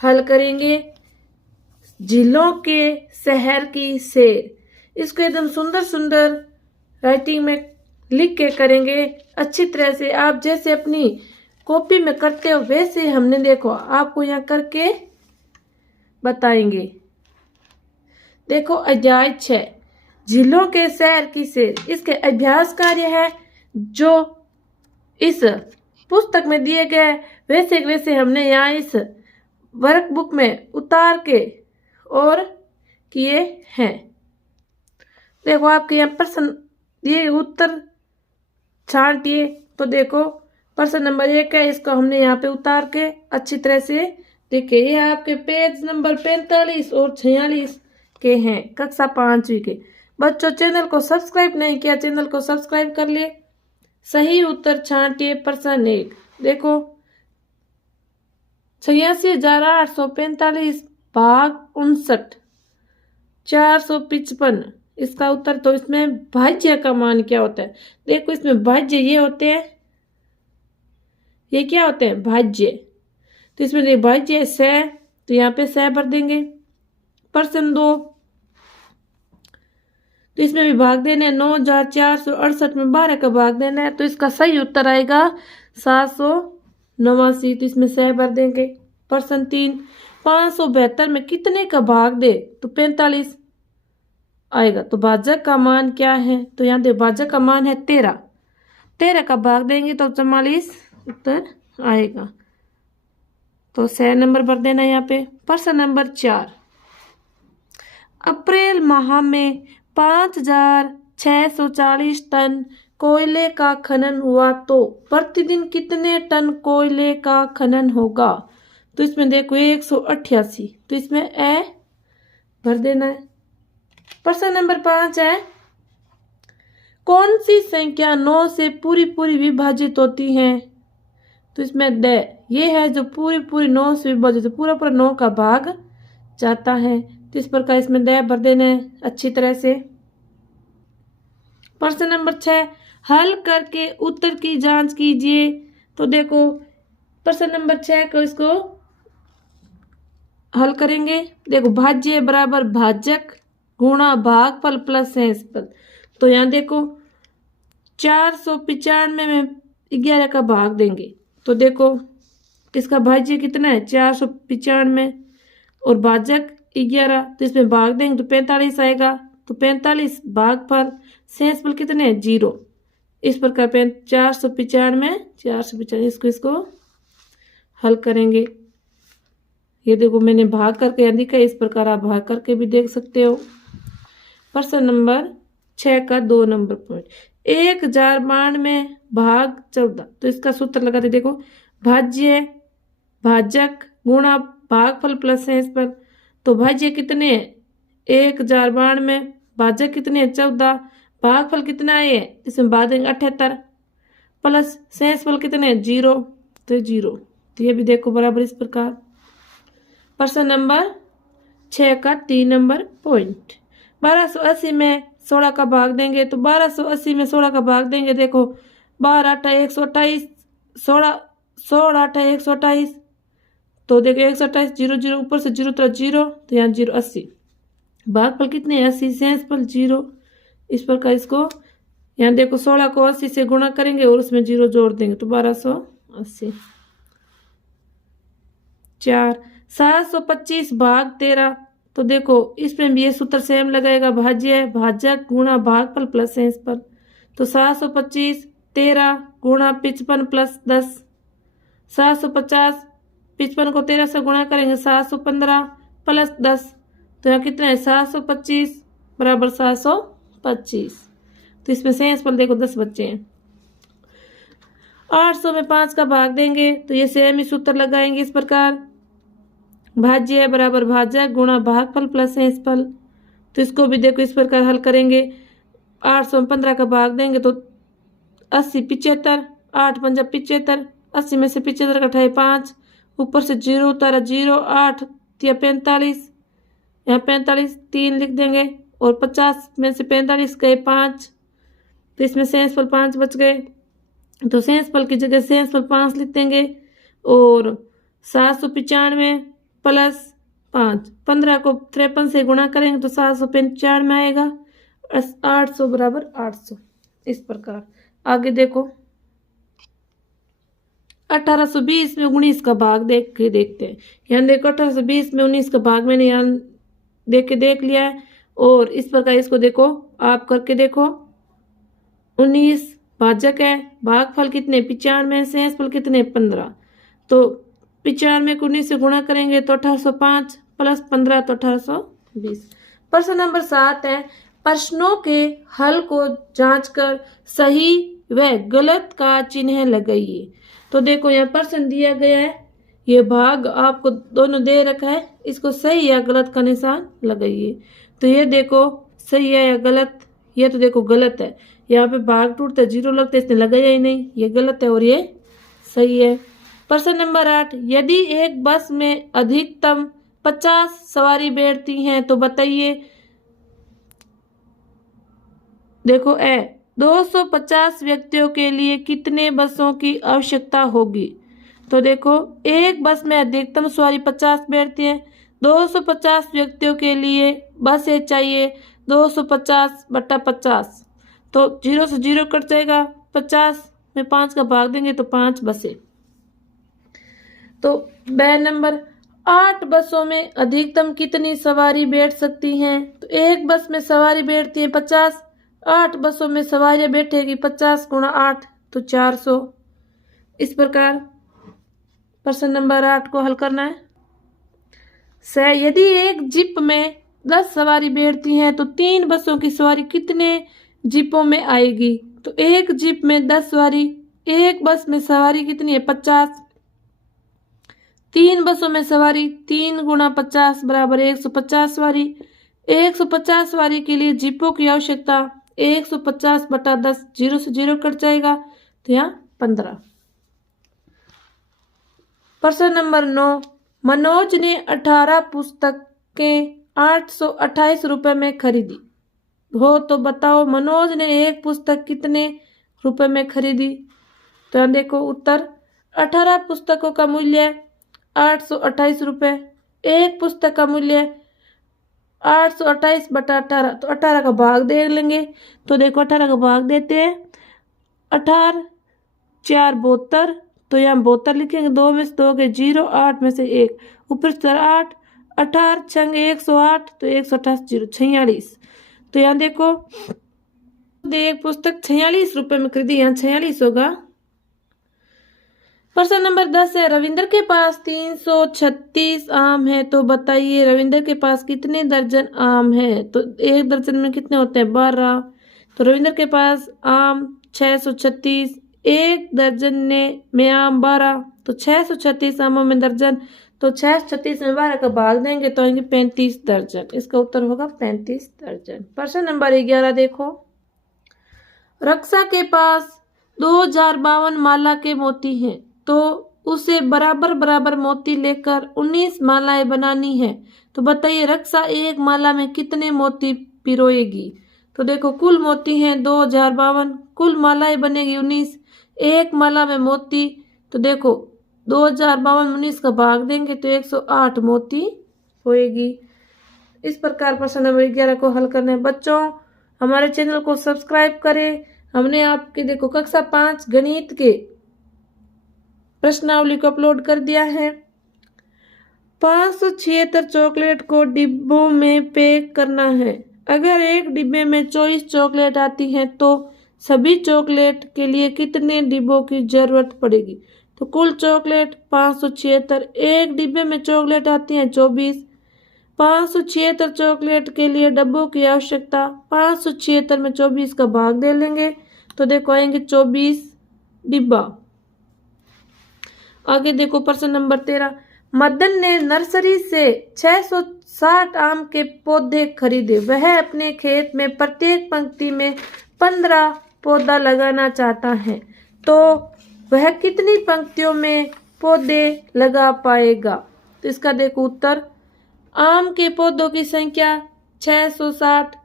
हल करेंगे झीलों के शहर की सैर। इसको एकदम सुंदर सुंदर राइटिंग में लिख के करेंगे अच्छी तरह से। आप जैसे अपनी कॉपी में करते हो वैसे हमने देखो आपको यहाँ करके बताएंगे। देखो अध्याय 6 झीलों के शहर की सैर। इसके अभ्यास कार्य है जो इस पुस्तक में दिए गए वैसे वैसे हमने यहाँ इस वर्कबुक में उतार के और किए हैं। देखो आपके यहाँ प्रश्न ये उत्तर छांटिए। तो देखो प्रश्न नंबर 1 है, इसको हमने यहाँ पे उतार के अच्छी तरह से देखिए। ये आपके पेज नंबर 45 और 46 के हैं, कक्षा 5वीं के बच्चों। चैनल को सब्सक्राइब नहीं किया, चैनल को सब्सक्राइब कर लिए। सही उत्तर छांटिए प्रश्न 1। देखो 86,845 भाग 59 455 इसका उत्तर। तो इसमें भाज्य का मान क्या होता है? देखो इसमें भाज्य ये होते हैं, ये क्या होते हैं? भाज्य। तो इसमें भाज्य सह, तो यहाँ पे सह भर देंगे। प्रश्न 2 तो इसमें भी भाग देना है। 9,468 में 12 का भाग देना है, तो इसका सही उत्तर आएगा 789। तो इसमें सह भर देंगे। प्रश्न 3 572 में कितने का भाग दे? तो 45 आएगा। तो भाजक का मान क्या है? तो यहाँ दे भाजक का मान है 13। 13 का भाग देंगे तो 44 उत्तर आएगा। तो सह नंबर भर देना यहाँ पे। प्रश्न नंबर 4 अप्रैल माह में 5,640 टन कोयले का खनन हुआ तो प्रतिदिन कितने टन कोयले का खनन होगा? तो इसमें देखो 188, तो इसमें ए भर देना है। प्रश्न नंबर 5 है, कौन सी संख्या 9 से पूरी पूरी विभाजित होती है? तो इसमें ड ये है जो पूरी पूरी 9 से विभाजित, पूरा पूरा 9 का भाग जाता है। तो इस प्रकार इसमें ड भर देना है अच्छी तरह से। प्रश्न नंबर 6 हल करके उत्तर की जांच कीजिए। तो देखो प्रश्न नंबर 6 को इसको हल करेंगे। देखो भाज्य बराबर भाजक गुणा भागफल प्लस शेषफल। तो यहाँ देखो 495 में 11 का भाग देंगे। तो देखो इसका भाज्य कितना है? 495 और भाजक 11, तो इसमें भाग देंगे तो 45 आएगा। तो 45 भागफल शेषफल कितने हैं? 0। इस प्रकार 495 इसको हल करेंगे। ये देखो मैंने भाग करके यहाँ लिखा है, इस प्रकार आप भाग करके भी देख सकते हो। प्रश्न नंबर 6 का 2 नंबर पॉइंट 1092 में भाग 14। तो इसका सूत्र लगाते देखो भाज्य भाजक गुणा भागफल प्लस शेषफल। तो भाज्य कितने हैं? 1092 में, भाजक कितने हैं? 14, भागफल कितना है? इसमें भाग देंगे 78 प्लस शेषफल कितने हैं? 0, तो 0। तो ये भी देखो बराबर इस प्रकार। प्रश्न नंबर 6 का 3 नंबर पॉइंट 1280 में 16 का भाग देंगे। तो 1280 में 16 का भाग देंगे। देखो 12 8 128, 16 8 128। तो देखो 128 0 0 ऊपर से 0 तरह 0, तो यहाँ 0 80। भागफल कितने? 80, शेषफल 0। इस प्रकार इसको यहाँ देखो 16 को 80 से गुणा करेंगे और उसमें 0 जोड़ देंगे तो 1280। 4 725 भाग 13। तो देखो इसमें भी ये सूत्र सेम लगेगा, भाज्य भाजक गुणा भागफल प्लस शेषफल। तो 725 13 गुणा 55 प्लस 10। 750 55 को 13 से गुणा करेंगे 715 प्लस 10। तो यहाँ कितना है? 725 बराबर 725। तो इसमें शेषफल देखो 10 बच्चे हैं। 800 में 5 का भाग देंगे तो ये सेम ही सूत्र लगाएंगे इस प्रकार, भाज्य बराबर भाजक गुणा भागफल प्लस शेषफल। तो इसको भी देखो इस प्रकार हल करेंगे। 800 में 15 का भाग देंगे तो 80 75, 8 पंजा 75, 80 में से 75 घटाए 5, ऊपर से 0 उतारा 0, 8 या 45, यहाँ 45 3 लिख देंगे और 50 में से 45 गए 5, तो इसमें शेषफल 5 बच गए। तो शेषफल की जगह शेषफल 5 लिख देंगे और 795 प्लस 5, 15 को 53 से गुणा करेंगे तो 795 में आएगा। 800 बराबर 800। इस प्रकार आगे देखो 1820 में 19 का भाग देखते हैं। यहाँ देखो 1820 में 19 का भाग मैंने यहाँ देख लिया है। और इस प्रकार इसको देखो आप करके देखो। 19 भाजक है, भागफल कितने 95 से, शेषफल कितने 15। तो 95 को 19 से गुणा करेंगे तो 1805 प्लस 15 तो 1820। प्रश्न नंबर 7 है, प्रश्नों के हल को जांचकर सही व गलत का चिन्ह लगाइए। तो देखो यहाँ प्रश्न दिया गया है, ये भाग आपको दोनों दे रखा है, इसको सही या गलत का निशान लगाइए। तो ये देखो सही है या गलत, ये तो देखो गलत है। यहाँ पे भाग टूटता 0 लगता है, इसने लगाया ही नहीं, ये गलत है और ये सही है। प्रश्न नंबर 8, यदि एक बस में अधिकतम 50 सवारी बैठती हैं तो बताइए। देखो 250 व्यक्तियों के लिए कितने बसों की आवश्यकता होगी। तो देखो एक बस में अधिकतम सवारी 50 बैठती है, 250 व्यक्तियों के लिए बसें चाहिए 250 बटा 50। तो 0 से 0 कट जाएगा, 50 में 5 का भाग देंगे तो 5 बसें। तो ब नंबर 8 बसों में अधिकतम कितनी सवारी बैठ सकती हैं। तो एक बस में सवारी बैठती है 50, 8 बसों में सवारियां बैठेगी 50 गुणा 8 तो 400। इस प्रकार प्रश्न नंबर 8 को हल करना है। यदि एक जीप में 10 सवारी बैठती हैं तो 3 बसों की सवारी कितने जीपों में आएगी। तो एक जीप में 10 सवारी, एक बस में सवारी कितनी है 50, 3 बसों में सवारी 3 गुणा 50 बराबर 150 सवारी। 150 सवारी के लिए जीपों की आवश्यकता 150 बटा 10, 0 से 0 कट जाएगा तो यहाँ 15। प्रश्न नंबर 9, मनोज ने 18 पुस्तकें 828 रुपए में खरीदी हो तो बताओ मनोज ने एक पुस्तक कितने रुपए में खरीदी। तो यहाँ देखो उत्तर 18 पुस्तकों का मूल्य 828 रुपये, एक पुस्तक का मूल्य 828 बटा 18, तो 18 का भाग दे लेंगे। तो देखो 18 का भाग देते हैं, 18 4 72, तो यहाँ 72 लिखेंगे, 2 में से 2 के 0, 8 में से 1 ऊपर से 8, 18 छंग 108 तो 128 0 46। तो यहाँ देखो एक पुस्तक 46 रुपए में खरीदी, यहाँ 46 होगा। प्रश्न नंबर 10 है, रविंद्र के पास 336 आम है तो बताइए रविंद्र के पास कितने दर्जन आम है। तो एक दर्जन में कितने होते हैं 12। तो रविंद्र के पास आम 636, एक दर्जन में आम 12, तो 636 आमों में दर्जन, तो 636 में 12 का भाग देंगे तो आएंगे 35 दर्जन। इसका उत्तर होगा 35 दर्जन। प्रश्न नंबर 11 देखो, रक्षा के पास 2052 माला के मोती हैं तो उसे बराबर बराबर मोती लेकर 19 मालाएं बनानी है। तो बताइए रक्षा एक माला में कितने मोती पिरोएगी। तो देखो कुल मोती हैं 2052, कुल मालाएं बनेगी 19, एक माला में मोती, तो देखो 2052 19 का भाग देंगे तो 108 मोती होएगी। इस प्रकार प्रश्न नंबर 11 को हल करना है। बच्चों हमारे चैनल को सब्सक्राइब करें। हमने आपके देखो कक्षा 5 गणित के प्रश्नावली को अपलोड कर दिया है। 576 चॉकलेट को डिब्बों में पैक करना है। अगर एक डिब्बे में 24 चॉकलेट आती हैं तो सभी चॉकलेट के लिए कितने डिब्बों की जरूरत पड़ेगी। तो कुल चॉकलेट 576, एक डिब्बे में चॉकलेट आती हैं 24, 576 चॉकलेट के लिए डब्बों की आवश्यकता 576 में 24 का भाग दे लेंगे तो देखो आएंगे 24 डिब्बा। आगे देखो प्रश्न नंबर 13, मदन ने नर्सरी से 660 आम के पौधे खरीदे। वह अपने खेत में प्रत्येक पंक्ति में 15 पौधा लगाना चाहता है तो वह कितनी पंक्तियों में पौधे लगा पाएगा। तो इसका देखो उत्तर, आम के पौधों की संख्या 660,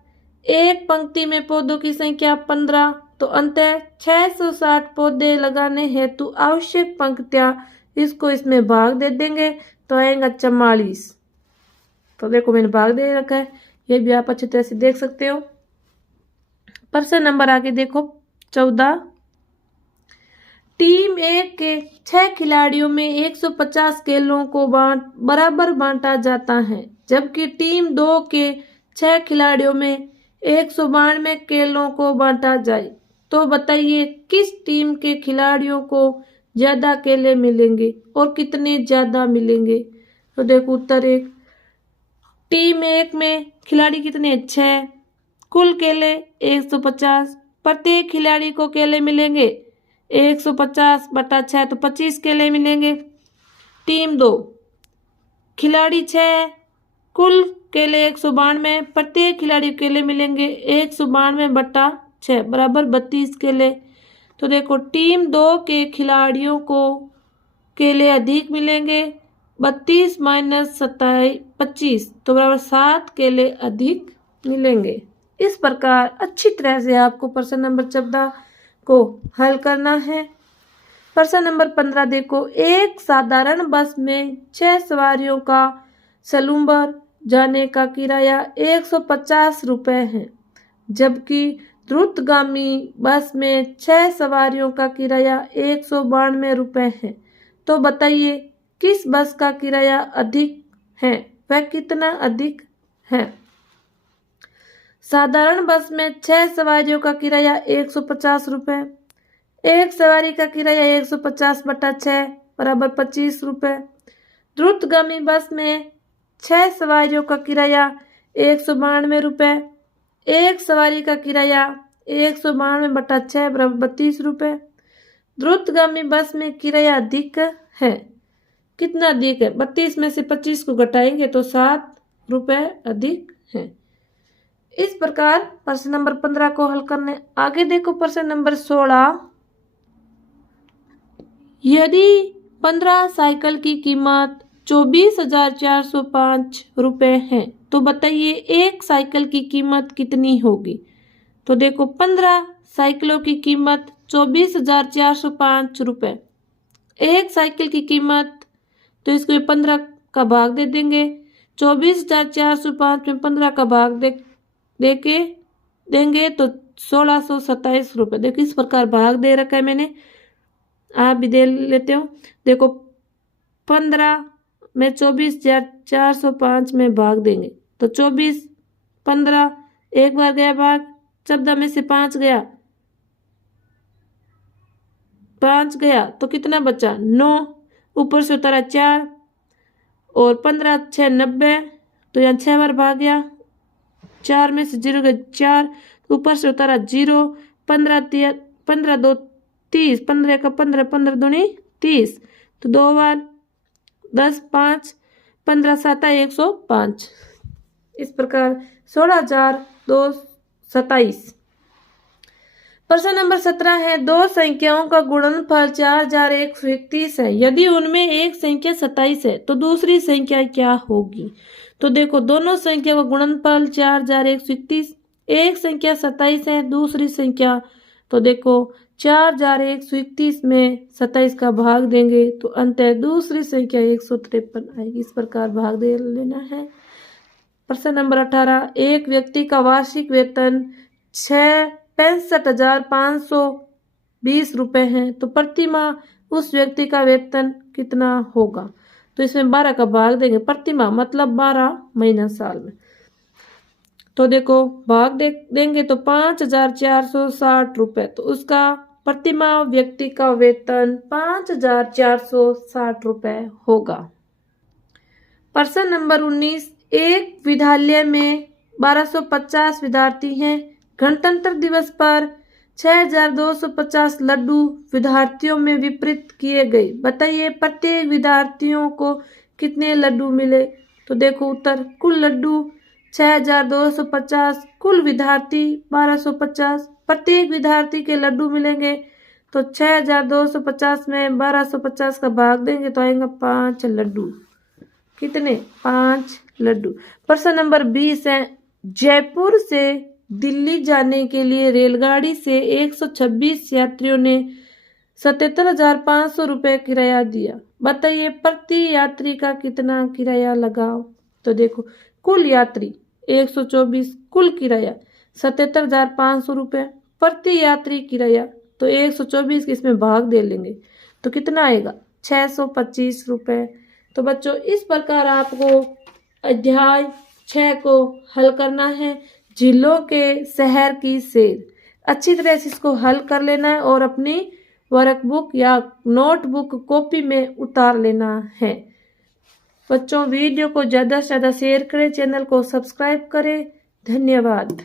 एक पंक्ति में पौधों की संख्या 15, तो अंततः 660 पौधे लगाने हेतु आवश्यक पंक्तियां इसको इसमें भाग दे देंगे तो आएगा 44। तो देखो मैंने भाग दे रखा है, ये भी आप अच्छी तरह से देख सकते हो। प्रश्न नंबर आगे देखो 14। टीम 1 के 6 खिलाड़ियों में 150 केलों को बराबर बांटा जाता है, जबकि टीम 2 के 6 खिलाड़ियों में 192 केलों को बांटा जाए। तो बताइए किस टीम के खिलाड़ियों को ज्यादा केले मिलेंगे और कितने ज्यादा मिलेंगे। तो देखो उत्तर 1। टीम 1 में खिलाड़ी कितने 6, कुल केले 150, प्रत्येक खिलाड़ी को केले मिलेंगे 150 बटा 6 तो 25 केले मिलेंगे। टीम 2 खिलाड़ी 6, कुल केले 192, प्रत्येक खिलाड़ी को केले मिलेंगे 192 बटा 6 बराबर 32 केले। तो देखो टीम 2 के खिलाड़ियों को केले अधिक मिलेंगे, 32 माइनस 25 तो बराबर 7 केले अधिक मिलेंगे। इस प्रकार अच्छी तरह से आपको प्रश्न नंबर 14 को हल करना है। प्रश्न नंबर 15 देखो, एक साधारण बस में 6 सवारियों का सलूम्बर जाने का किराया 150 रुपये है, जबकि द्रुतगामी बस में 6 सवारियों का किराया 192 रुपये है। तो बताइए किस बस का किराया अधिक है, वह कितना अधिक है। साधारण बस में 6 सवारियों का किराया 150 रुपये, एक सवारी का किराया 150 बटा 6 बराबर 25 रुपये। द्रुतगामी बस में 6 सवारियों का किराया 192 रुपये, एक सवारी का किराया 192 बटा 6 बराबर 32 रुपये। द्रुतगामी बस में किराया अधिक है, कितना अधिक है, 32 में से 25 को घटाएंगे तो 7 रुपये अधिक है। इस प्रकार प्रश्न नंबर 15 को हल करने आगे देखो प्रश्न नंबर 16। यदि 15 साइकिल की कीमत 24,405 रुपये है, तो बताइए एक साइकिल की कीमत कितनी होगी। तो देखो 15 साइकिलों की कीमत 24,405 रुपये, एक साइकिल की कीमत, तो इसको 15 का भाग दे देंगे, 24,405 में 15 का भाग देंगे तो 1627 रुपये। देखो इस प्रकार भाग दे रखा है मैंने, आप भी दे लेते हो। देखो 15 में 24,405 में भाग देंगे तो 24, 15 एक बार गया भाग, 14 में से 5 गया, 5 गया तो कितना बचा 9, ऊपर से उतारा 4 और 15 6 90, तो यहाँ 6 बार भाग गया, 4 में से 0 गया 4, ऊपर से उतारा 0, 15 2 30, 15 का 15, 15 दूनी 30, तो 2 बार 10 5, 15 7 105। इस प्रकार 16,227। प्रश्न नंबर 17 है, दो संख्याओं का गुणनफल 4,131 है, यदि उनमें एक संख्या 27 है तो दूसरी संख्या क्या होगी। तो देखो दोनों संख्या का गुणनफल 4,131, एक संख्या 27 है, दूसरी संख्या, तो देखो 4,131 में 27 का भाग देंगे तो अंततः दूसरी संख्या 153 आएगी। इस प्रकार भाग दे लेना है। प्रश्न नंबर 18, एक व्यक्ति का वार्षिक वेतन 65,520 रुपये है, तो प्रति माह उस व्यक्ति का वेतन कितना होगा। तो इसमें 12 का भाग देंगे, प्रति माह मतलब 12 महीना साल में। तो देखो भाग देंगे तो 5,460 रुपये, तो उसका प्रति माह व्यक्ति का वेतन 5,460 रुपये होगा। प्रश्न नंबर 19, एक विद्यालय में 1250 विद्यार्थी हैं, गणतंत्र दिवस पर 6,250 लड्डू विद्यार्थियों में वितरित किए गए, बताइए प्रत्येक विद्यार्थियों को कितने लड्डू मिले। तो देखो उत्तर, कुल लड्डू 6,250, कुल विद्यार्थी 1250, प्रत्येक विद्यार्थी के लड्डू मिलेंगे तो 6,250 में 1250 का भाग देंगे तो आएगा 5 लड्डू। कितने 5 लड्डू। प्रश्न नंबर 20 है, जयपुर से दिल्ली जाने के लिए रेलगाड़ी से 126 यात्रियों ने 77,500 रुपये किराया दिया, बताइए प्रति यात्री का कितना किराया लगा। तो देखो कुल यात्री 124, कुल किराया 77,500 रुपये, प्रति यात्री किराया तो 124 इसमें भाग दे लेंगे तो कितना आएगा 625 रुपये। तो बच्चों इस प्रकार आपको अध्याय 6 को हल करना है। जिलों के शहर की सैर अच्छी तरह से इसको हल कर लेना है और अपनी वर्कबुक या नोटबुक कॉपी में उतार लेना है। बच्चों वीडियो को ज़्यादा से ज़्यादा शेयर करें, चैनल को सब्सक्राइब करें। धन्यवाद।